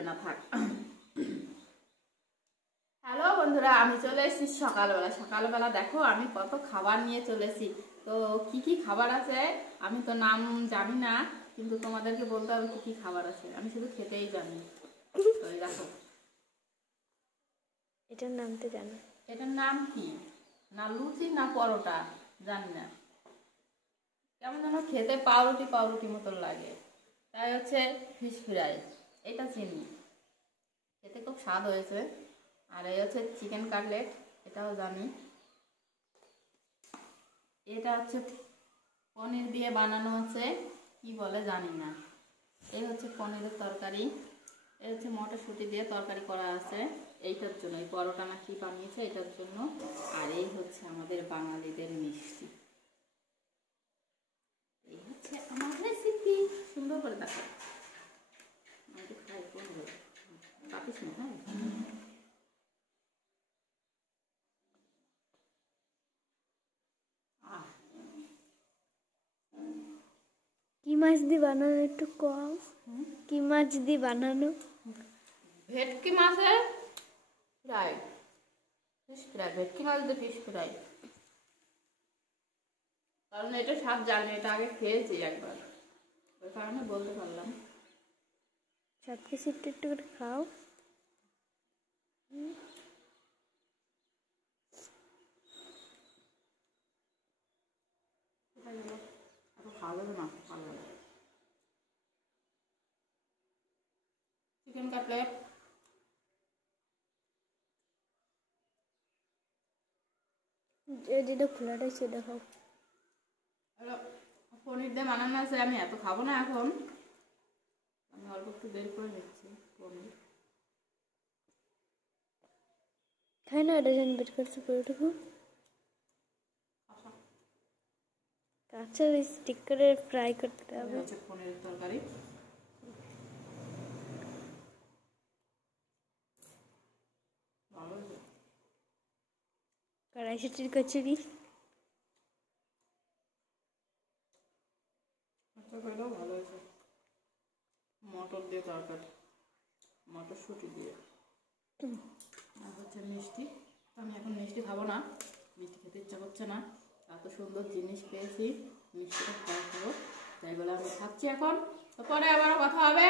যাবে না, থাক। হ্যালো বন্ধুরা, আমি চলে এসেছি সকালবেলা দেখো আমি কত খাবার নিয়ে চলেছি। তো কি কি খাবার আছে আমি তো নাম জানি না, কিন্তু তোমাদেরকে বলতে হবে কি কি খাবার আছে, আমি শুধু খেতেই জানি। তো দেখো, এটার নাম তো জানো? এটার নাম কি, না লুচি না পরোটা জানি না, কেমন যেন খেতে পাউরুটি মতন লাগে। তাই হচ্ছে ফিশ ফ্রাই, এটা চিনি, খেতে খুব স্বাদ হয়েছে। আর এই হচ্ছে চিকেন কাটলেট, এটাও জানি। এটা হচ্ছে পনির দিয়ে বানানো হচ্ছে, কি বলে জানি না। এই হচ্ছে পনিরের তরকারি, এই হচ্ছে মটরশুঁটি দিয়ে তরকারি করা আছে এইটার জন্য, এই পরোটা না কি বানিয়েছে এটার জন্য। আর এই হচ্ছে আমাদের বাঙালিদের মিষ্টি। এই হচ্ছে আমার রেসিপি, সুন্দর করে দেখো। আমি খাই বলবো পাপিস না, হ্যাঁ। কি মাছ দিয়ে বানানো একটু কম? কি মাছ দিয়ে বানানো? ভেটকি মাছের ফ্রাই, ফিশ ফ্রাই, ভেটকি মাছ দিয়ে ফিশ ফ্রাই। কারণ এটা স্বাদ জানি, এটা আগে খেয়েছি একবার, ওই কারণে বলতে পারলাম। সব কিছু একটু একটু করে খাও। ভালো না, ভালো লাগে চিকেন কাটলেট। যেটা খোলাটা সেটা খাও। পনির দিয়ে বানানো আছে, আমি এত খাবো না এখন, আমি অল্প একটু বের করে নিচ্ছি পনির। খাই না, এটা যেন বের করছে পুরোটুকু। আচ্ছা, স্টিক করে ফ্রাই করতে হবে। পনিরের তরকারি কড়াইশুটির কচুরি। ভালো হয়েছে, মটর দিয়ে তরকারি, মটরশুঁটি দিয়ে। আর হচ্ছে মিষ্টি, আমি এখন মিষ্টি খাবো না, মিষ্টি খেতে ইচ্ছা করছে না, এত সুন্দর জিনিস পেয়েছি, মিষ্টিটা খাওয়া খাবো, তাই বলে আমি খাচ্ছি এখন। তো পরে আবারও কথা হবে।